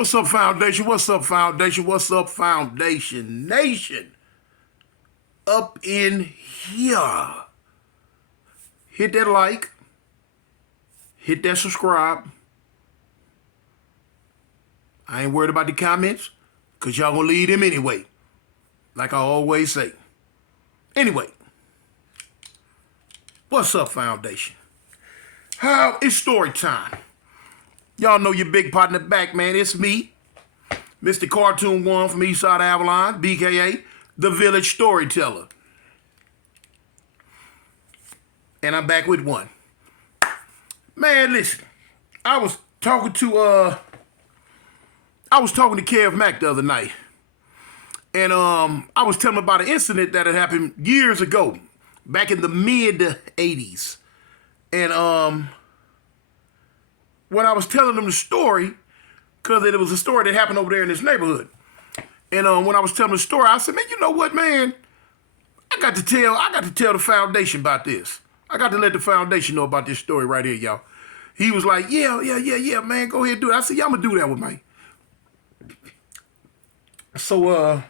What's up, Foundation? What's up, Foundation? What's up, Foundation Nation? Up in here. Hit that like. Hit that subscribe. I ain't worried about the comments, because y'all gonna leave them anyway. Like I always say. Anyway. What's up, Foundation? How it's story time. Y'all know your big partner back, man. It's me, Mr. Cartoon 1 from Eastside Avalon, BKA, the Village Storyteller. And I'm back with one. Man, listen. I was talking to Kev Mack the other night. And I was telling him about an incident that had happened years ago, back in the mid-'80s. And when I was telling him the story, because it was a story that happened over there in this neighborhood. And when I was telling the story, I said, man, you know what, man? I got to tell the foundation about this. I got to let the foundation know about this story right here, y'all. He was like, yeah, man, go ahead and do it. I said, yeah, I'm going to do that with Mike. So,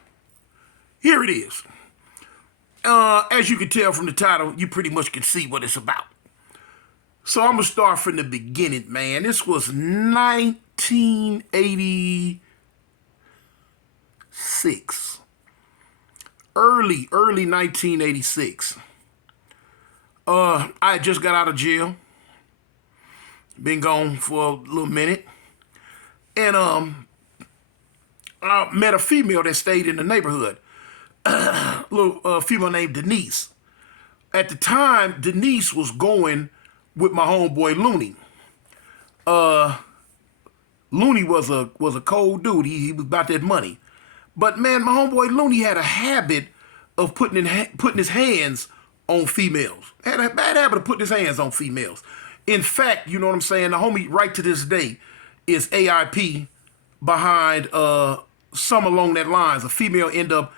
here it is. As you can tell from the title, you pretty much can see what it's about. So I'm going to start from the beginning, man. This was 1986. Early 1986. I had just got out of jail. Been gone for a little minute. And I met a female that stayed in the neighborhood. Little female named Denise. At the time, Denise was going with my homeboy Looney. Looney was a cold dude. He was about that money. But man, my homeboy Looney had a habit of putting his hands on females. Had a bad habit of putting his hands on females. In fact, you know what I'm saying? The homie right to this day is AIP behind some along that lines. A female end up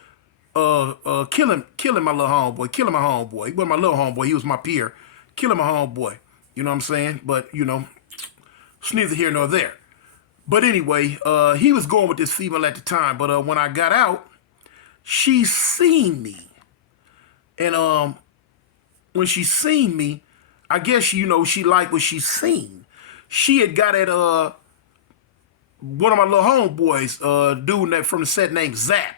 killing my little homeboy, killing my homeboy. He wasn't my little homeboy, he was my peer. Killing my homeboy. You know what I'm saying? But, you know, it's neither here nor there. But anyway, he was going with this female at the time. But when I got out, she seen me. And when she seen me, I guess, you know, she liked what she seen. She had got at one of my little homeboys, dude that from the set named Zap.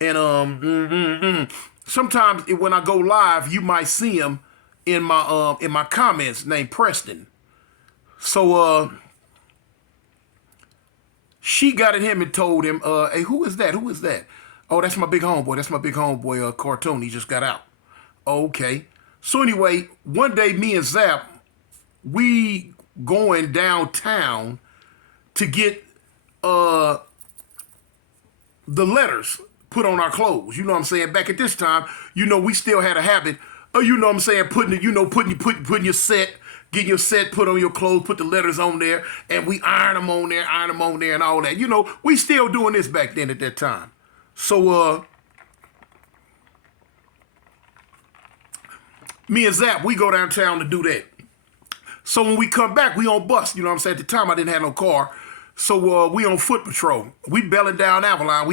And sometimes when I go live, you might see him in my comments named Preston. So she got at him and told him, hey, who is that? Who is that? Oh, that's my big homeboy. That's my big homeboy, Cartoon. He just got out. Okay. So anyway, one day me and Zap, we going downtown to get the letters put on our clothes. You know what I'm saying? Back at this time, you know, we still had a habit of, you know what I'm saying, putting your set, getting your set put on your clothes, put the letters on there, and we iron them on there, and all that. You know, we still doing this back then at that time. So, me and Zap, we go downtown to do that. So when we come back, we on bus. You know what I'm saying? At the time, I didn't have no car. So we on foot patrol. We belling down Avalon.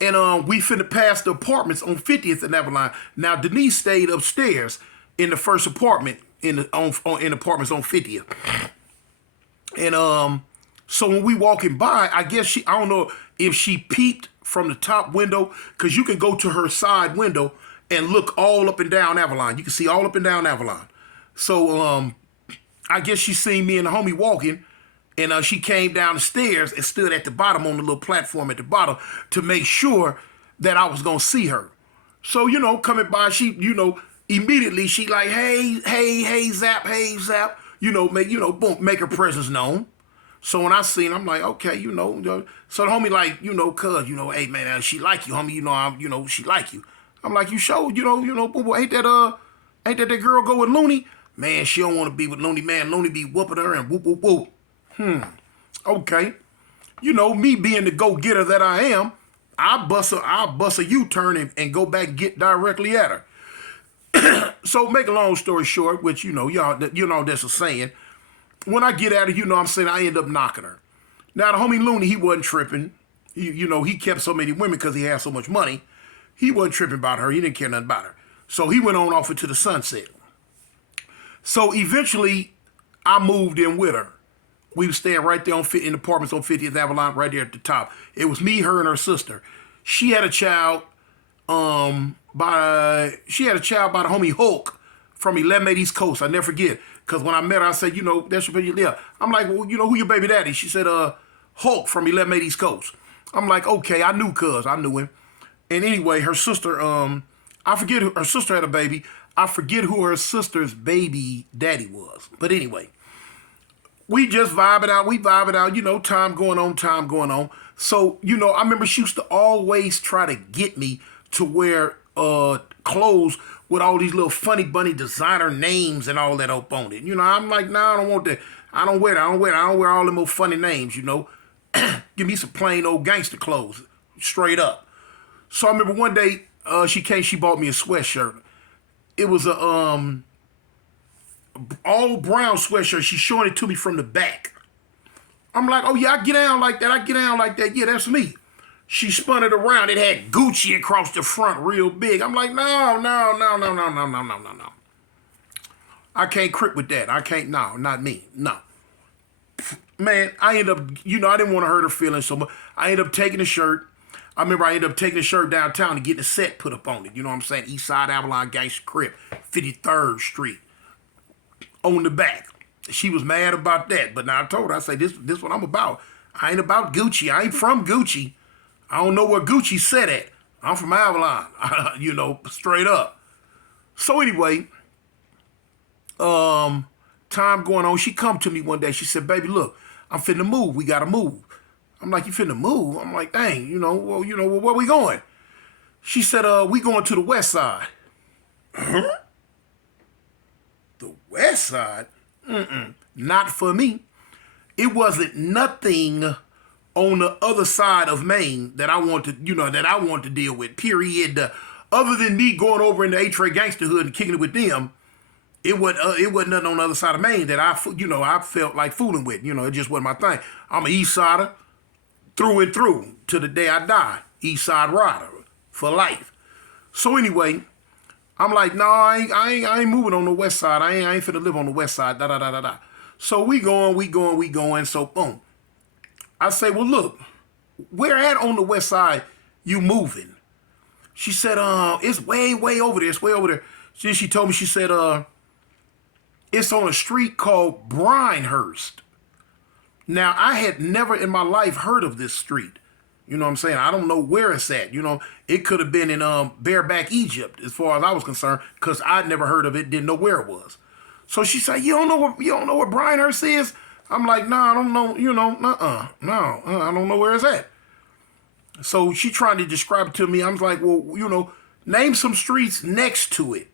And we finna pass the apartments on 50th and Avalon. Now, Denise stayed upstairs in the first apartment in apartments on 50th. And so when we walking by, I guess I don't know if she peeped from the top window, because you can go to her side window and look all up and down Avalon. You can see all up and down Avalon. So I guess she seen me and the homie walking, and she came down the stairs and stood at the bottom on the little platform at the bottom to make sure that I was going to see her. So, you know, coming by, she, you know, immediately she like, hey, Zap, you know, boom, make her presence known. So when I seen her, I'm like, okay, you know. So the homie like, you know, cuz, you know, hey, man, she like you, homie, you know, she like you. I'm like, you showed, you know, boo, ain't that girl go with Looney? Man, she don't want to be with Looney, man. Looney be whooping her and whoop, whoop, whoop. Okay. You know, me being the go-getter that I am, I'll bust a U-turn and go back and get directly at her. So make a long story short, which, you know, y'all, you know, that's a saying. When I get at her, you know what I'm saying, I end up knocking her. Now, the homie Looney, he wasn't tripping. He kept so many women because he had so much money. He wasn't tripping about her. He didn't care nothing about her. So he went on off into the sunset. So eventually, I moved in with her. We were staying right there in apartments on 50th Avalon, right there at the top. It was me, her, and her sister. She had a child by the homie Hulk from 11 East Coast. I never forget. Because when I met her, I said, that's where you live. I'm like, well, who your baby daddy? She said, Hulk from 11 East Coast. I'm like, okay, I knew cuz. I knew him. And anyway, her sister, I forget her sister had a baby. I forget who her sister's baby daddy was. But anyway, we just vibing out. We vibing out, time going on. So, I remember she used to always try to get me to wear clothes with all these little funny bunny designer names and all that up on it. I'm like, nah, I don't want that. I don't wear that. I don't wear all them old funny names, Give me some plain old gangster clothes, straight up. So I remember one day she bought me a sweatshirt. It was a all brown sweatshirt. She's showing it to me from the back. I'm like, oh yeah, I get down like that. Yeah, that's me. She spun it around. It had Gucci across the front real big. I'm like, no. I can't crip with that. I can't, no, not me. No. Man, I ended up, I didn't want to hurt her feelings so much. I ended up taking the shirt. I remember I ended up taking the shirt downtown to get the set put up on it. You know what I'm saying? East Side Avalon Gangster Crip, 53rd Street. On the back. She was mad about that. But now I told her, I said, this what I'm about. I ain't about Gucci. I ain't from Gucci. I don't know where Gucci set at. I'm from Avalon. Straight up. So anyway, time going on. She come to me one day. She said, baby, look, I'm finna move. We gotta move. I'm like, you finna move? I'm like, dang, where we going? She said, we going to the west side. Huh? The west side? Not for me. It wasn't nothing on the other side of Maine that I want to deal with, period. Other than me going over in the A-Tray Gangsterhood and kicking it with them, it wasn't nothing on the other side of Maine that I felt like fooling with. It just wasn't my thing. I'm an East Sider through and through to the day I die. East Side rider for life. So anyway, I'm like, no, I ain't moving on the west side. I ain't finna live on the west side. Da. So we going. So boom. I say, well, look, where at on the west side you moving? She said, it's way over there. It's way over there. Then she told me, she said, it's on a street called Brinehurst. Now, I had never in my life heard of this street. You know what I'm saying? I don't know where it's at. It could have been in Bareback, Egypt, as far as I was concerned, because I'd never heard of it, didn't know where it was. So she said, you don't know what Brinehurst is? I'm like, no, I don't know, I don't know where it's at. So she tried to describe it to me. I was like, well, name some streets next to it.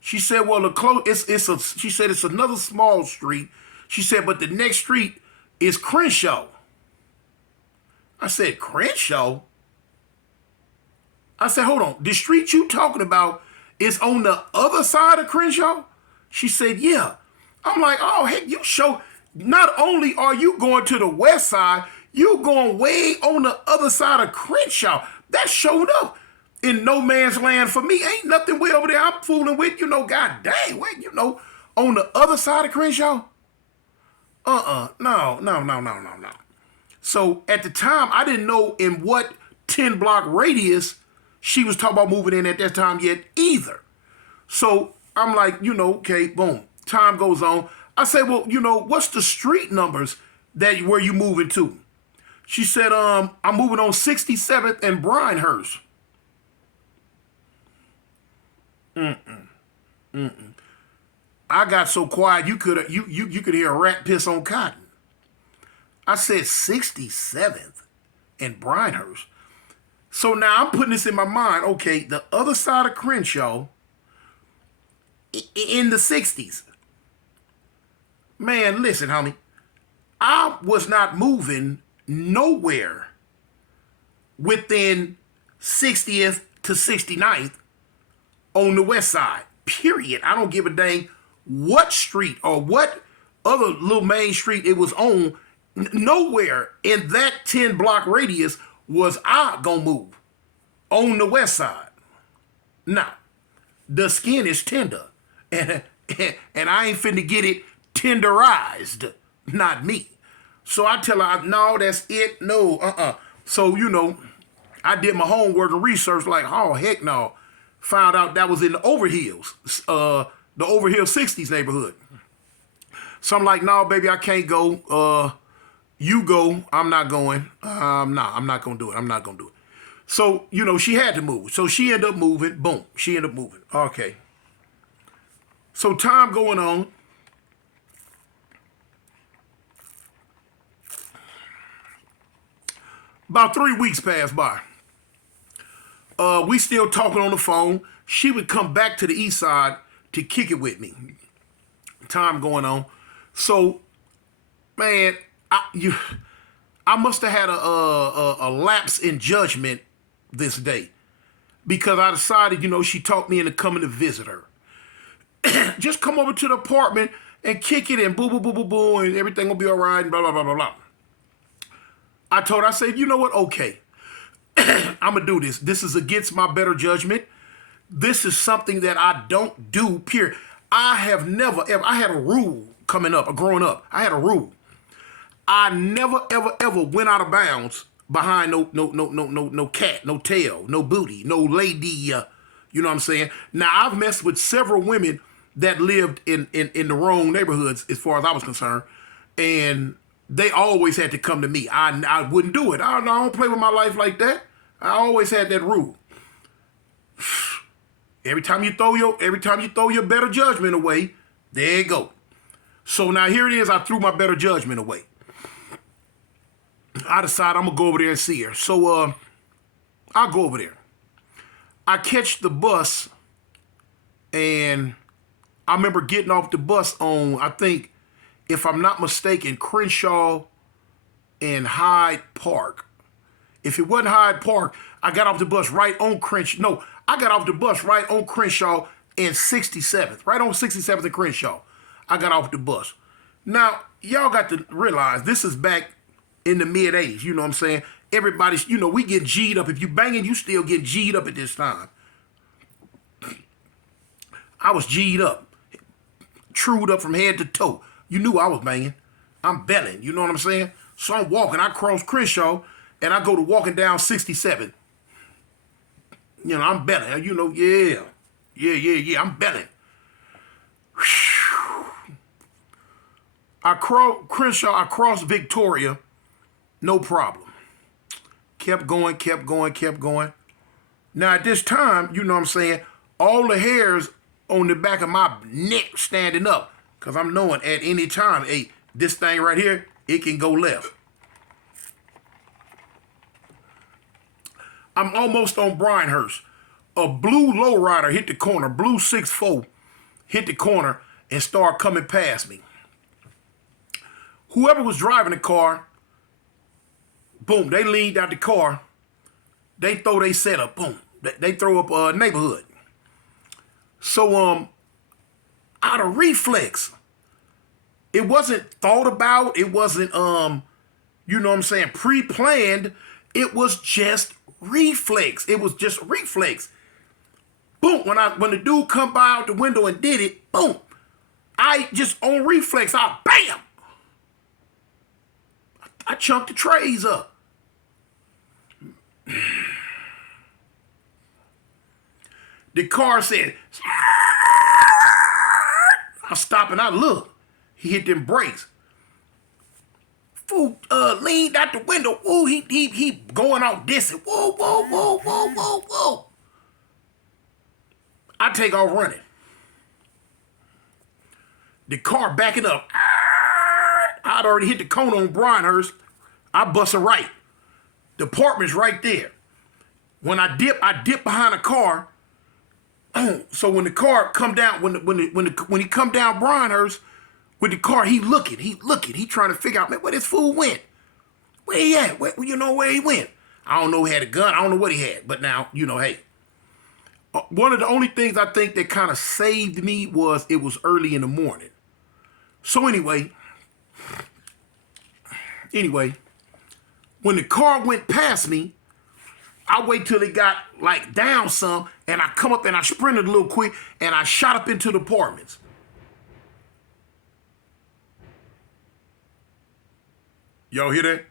She said, well, she said it's another small street. She said, but the next street is Crenshaw. I said, Crenshaw? I said, hold on. The street you talking about is on the other side of Crenshaw? She said, yeah. I'm like, oh, heck, you show. Not only are you going to the west side, you going way on the other side of Crenshaw. That showed up in no man's land for me. Ain't nothing way over there I'm fooling with, god dang, wait, on the other side of Crenshaw? No. So at the time, I didn't know in what 10-block radius she was talking about moving in at that time yet either. So I'm like, okay, boom. Time goes on. I say, well, what's the street numbers where you moving to? She said, I'm moving on 67th and Brinehurst. I got so quiet you could hear a rat piss on cotton. I said 67th and Brinehurst. So now I'm putting this in my mind. Okay, the other side of Crenshaw in the 60s. Man, listen, homie. I was not moving nowhere within 60th to 69th on the west side. Period. I don't give a dang what street or what other little main street it was on, nowhere in that 10 block radius was I gonna move on the west side. Now, the skin is tender, and I ain't finna get it tenderized, not me. So I tell her, no, that's it, no, So, I did my homework and research like, oh, heck no. Found out that was in the Overhills, the Overhill 60s neighborhood. So I'm like, no, baby, I can't go. You go. I'm not going. I'm not going to do it. I'm not going to do it. So, she had to move. So she ended up moving. Boom. She ended up moving. Okay. So time going on. About 3 weeks passed by. We still talking on the phone. She would come back to the east side to kick it with me. Time going on. So, man, I must have had a lapse in judgment this day, because I decided, she talked me into coming to visit her. Just come over to the apartment and kick it and boo, boo, boo, boo, boo, and everything will be all right, and blah, blah, blah, blah, blah. I said, you know what? Okay. I'm going to do this. This is against my better judgment. This is something that I don't do, period. I have never, ever, I had a rule growing up. I had a rule. I never, ever, ever went out of bounds behind no cat, no tail, no booty, no lady, you know what I'm saying? Now, I've messed with several women that lived in the wrong neighborhoods as far as I was concerned, and they always had to come to me. I wouldn't do it. I don't play with my life like that. I always had that rule. Every time you throw your better judgment away, there you go. So now here it is. I threw my better judgment away. I decided I'm gonna go over there and see her. So I'll go over there. I catch the bus, and I remember getting off the bus on, I think, if I'm not mistaken, Crenshaw and Hyde Park. If it wasn't Hyde Park, I got off the bus right on Crenshaw. No, I got off the bus right on Crenshaw and 67th. Right on 67th and Crenshaw. I got off the bus. Now, y'all got to realize this is back in the mid-80s. You know what I'm saying? Everybody's, we get G'd up. If you banging, you still get G'd up at this time. I was G'd up. Trued up from head to toe. You knew I was banging. I'm belling. You know what I'm saying? So I'm walking. I cross Crenshaw, and I go to walking down 67. I'm belling. Yeah. I'm belling. I cross Crenshaw. I cross Victoria. No problem. Kept going. Now, at this time, you know what I'm saying, all the hairs on the back of my neck standing up, because I'm knowing at any time, hey, this thing right here, it can go left. I'm almost on Bryanhurst. A blue lowrider hit the corner, blue 6'4", hit the corner and started coming past me. Whoever was driving the car, boom, they leaned out the car. They throw their setup, boom. They throw up a neighborhood. So, out of reflex, it wasn't thought about. It wasn't, pre-planned. It was just reflex. It was just reflex. Boom, when the dude come by out the window and did it, boom. I just, on reflex, bam. I chunked the trays up. The car said, I stop and I look. He hit them brakes. Fool leaned out the window. Whoa, he going out dissing. Whoa. I take off running. The car backing up. I'd already hit the cone on Bryanhurst. I bust a right. The apartment's right there. When I dip behind the car. So when the car come down, when he come down Bryanhurst with the car, he looking. He trying to figure out, man, where this fool went. Where he at? Where he went? I don't know. He had a gun. I don't know what he had. But now, hey. One of the only things I think that kind of saved me was it was early in the morning. So anyway, when the car went past me, I wait till it got like down some, and I come up and I sprinted a little quick, and I shot up into the apartments. Y'all hear that?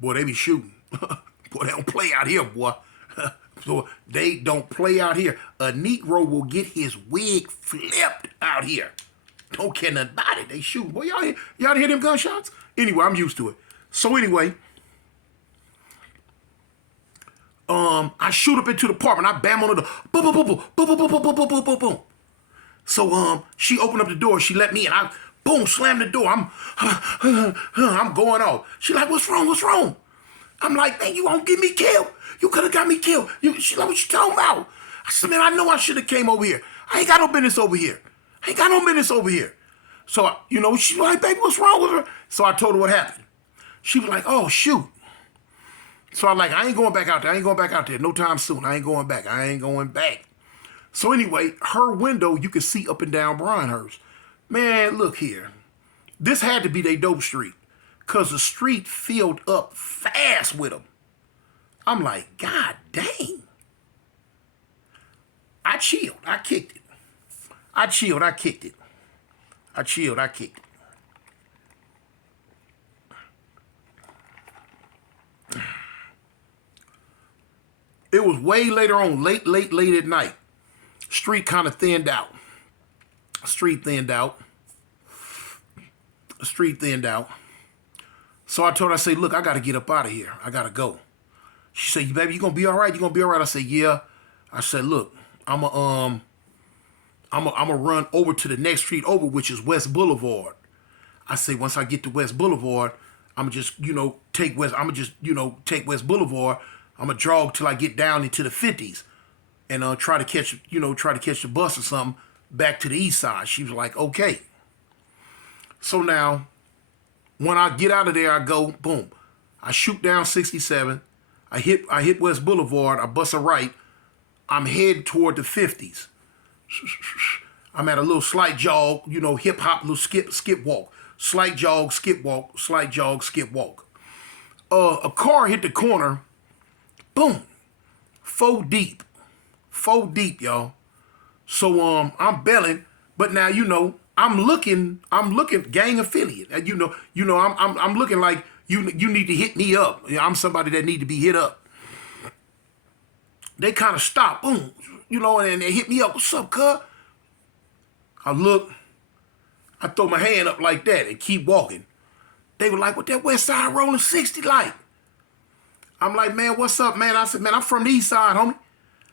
Boy, they be shooting. Boy, they don't play out here, boy. So they don't play out here. A Negro will get his wig flipped out here. Don't care nothing about it. They shooting. Boy, y'all hear them gunshots? Anyway, I'm used to it. So anyway, I shoot up into the apartment. I bam on the door. Boom, boom, boom, boom, boom, boom, boom, boom, boom, boom, boom, boom, boom. So she opened up the door. She let me in. I boom, slammed the door. I'm going off. She like, what's wrong? What's wrong? I'm like, man, you won't get me killed. You could have got me killed. She like, what you talking about? I said, man, I know I should have came over here. I ain't got no business over here. I ain't got no business over here. So, she was like, baby, what's wrong with her? So I told her what happened. She was like, oh, shoot. So I'm like, I ain't going back out there. I ain't going back out there. No time soon. I ain't going back. I ain't going back. So anyway, her window, you could see up and down Bryanhurst. Man, look here. This had to be their dope street, because the street filled up fast with them. I'm like, God dang. I chilled. I kicked it. I chilled. I kicked it. I chilled. I kicked it. It was way later on, late at night. Street kind of thinned out. Street thinned out. So I told her, I said, look, I got to get up out of here. I got to go. She said, baby, you going to be all right? You going to be all right? I said, yeah. I said, look, I'm going to run over to the next street over, which is West Boulevard. I say, once I get to West Boulevard, I'm going to just, take West Boulevard. I'm going to jog till I get down into the 50s and try to catch the bus or something back to the east side. She was like, okay. So now, when I get out of there, I go, boom. I shoot down 67. I hit West Boulevard. I bust a right. I'm heading toward the 50s. I'm at a little slight jog, hip hop, little skip walk. Slight jog, skip walk, slight jog, skip walk. A car hit the corner. Boom. 4 deep, y'all. So I'm belling, but now I'm looking gang affiliate. I'm looking like you need to hit me up. I'm somebody that need to be hit up. They kind of stop, boom, and they hit me up. What's up, cuz? I look, I throw my hand up like that and keep walking. They were like, what that West Side rolling 60 like? I'm like, man, what's up, man? I said, man, I'm from the east side, homie.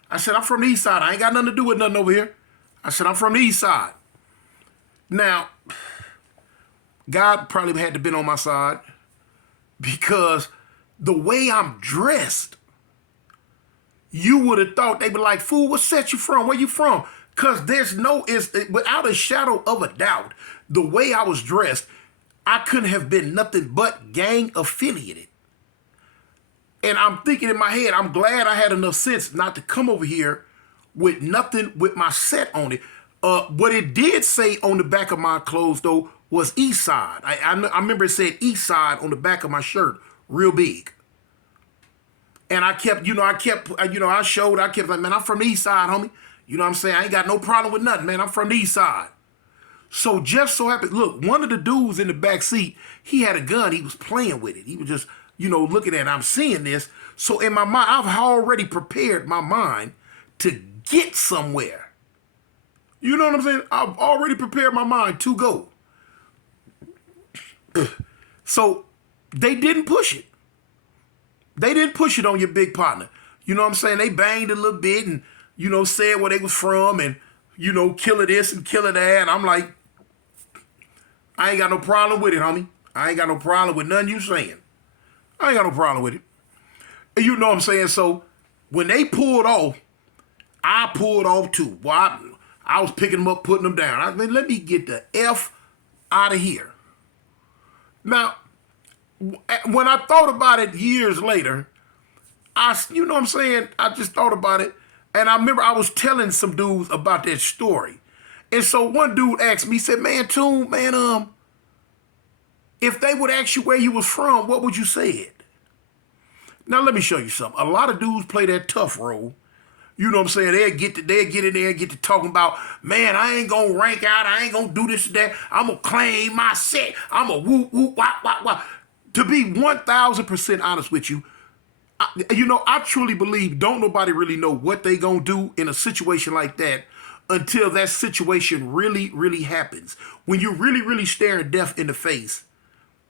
I said, I'm from the east side. I ain't got nothing to do with nothing over here. I said, I'm from the east side. Now, God probably had to been on my side because the way I'm dressed, you would have thought they were like, fool, what set you from? Where you from? Because without a shadow of a doubt, the way I was dressed, I couldn't have been nothing but gang affiliated. And I'm thinking in my head, I'm glad I had enough sense not to come over here with nothing with my set on it. What it did say on the back of my clothes, though, was East Side. I remember it said East Side on the back of my shirt, real big. And I kept like, man, I'm from the East Side, homie. You know what I'm saying? I ain't got no problem with nothing, man. I'm from the East Side. So just so happened, look, one of the dudes in the back seat, he had a gun. He was playing with it. He was just, looking at it. I'm seeing this. So in my mind, I've already prepared my mind to get somewhere. You know what I'm saying? I've already prepared my mind to go. So they didn't push it. They didn't push it on your big partner. You know what I'm saying? They banged a little bit and, said where they was from and, killer this and killer that. And I'm like, I ain't got no problem with it, homie. I ain't got no problem with nothing you saying. I ain't got no problem with it. You know what I'm saying? So when they pulled off, I pulled off too. Boy, I was picking them up, putting them down. I said, let me get the F out of here. Now, when I thought about it years later, I just thought about it. And I remember I was telling some dudes about that story. And so one dude asked me, he said, man, Toon, man, if they would ask you where you was from, what would you say it? Now let me show you something. A lot of dudes play that tough role. You know what I'm saying? They'll get in there and get to talking about, man, I ain't gonna rank out, I ain't gonna do this and that, I'm gonna claim my set, I'm gonna whoop, whoop, wah, wah, wah. To be 1,000% honest with you, I truly believe don't nobody really know what they gonna do in a situation like that until that situation really, really happens. When you're really, really staring death in the face,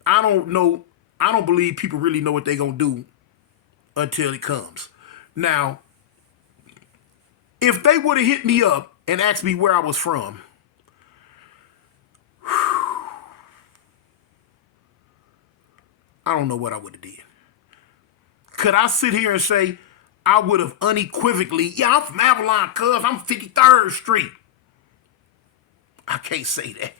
I don't believe people really know what they gonna do until it comes. Now, if they would have hit me up and asked me where I was from, I don't know what I would have did. Could I sit here and say I would have unequivocally, yeah, I'm from Avalon, cuz I'm 53rd Street. I can't say that.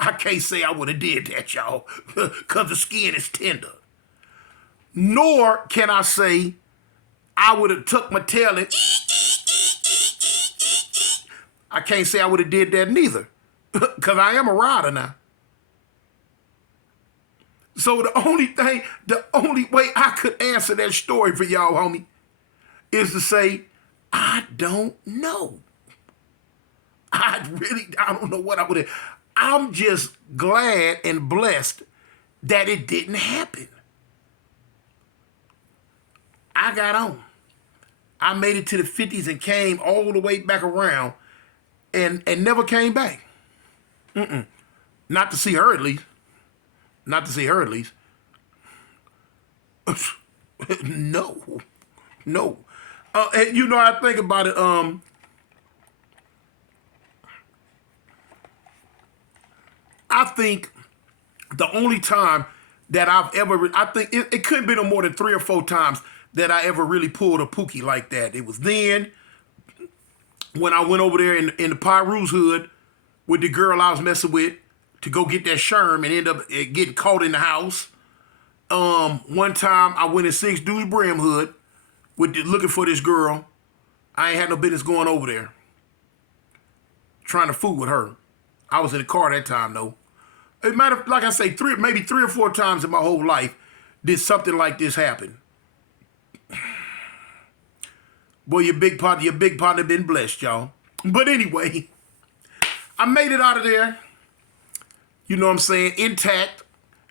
I can't say I would have did that, y'all, because the skin is tender. Nor can I say I would have took my tail and I can't say I would have did that neither, because I am a rider now. So the only way I could answer that story for y'all, homie, is to say, I don't know. I don't know what I would have. I'm just glad and blessed that it didn't happen. I got on. I made it to the 50s and came all the way back around and never came back. Not to see her at least. Not to see her at least. No. And I think about it, I think the only time that I've ever, I think it couldn't be no more than 3 or 4 times that I ever really pulled a pookie like that. It was then when I went over there in the Pyru's hood with the girl I was messing with to go get that sherm and end up getting caught in the house. One time I went in 6 Deuce Brim hood looking for this girl. I ain't had no business going over there. Trying to fool with her. I was in the car that time though. It matter, like I say, maybe 3 or 4 times in my whole life did something like this happen. Boy, your big partner been blessed, y'all. But anyway, I made it out of there. You know what I'm saying? Intact.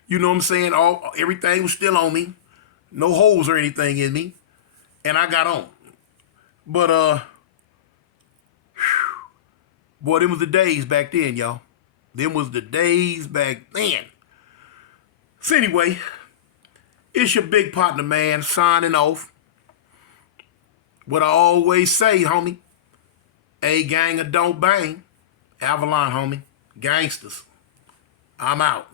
You know what I'm saying? Everything was still on me. No holes or anything in me. And I got on. But, boy, them was the days back then, y'all. Them was the days back then. So anyway, it's your big partner, man, signing off. What I always say, homie. A gang or don't bang. Avalon, homie. Gangsters. I'm out.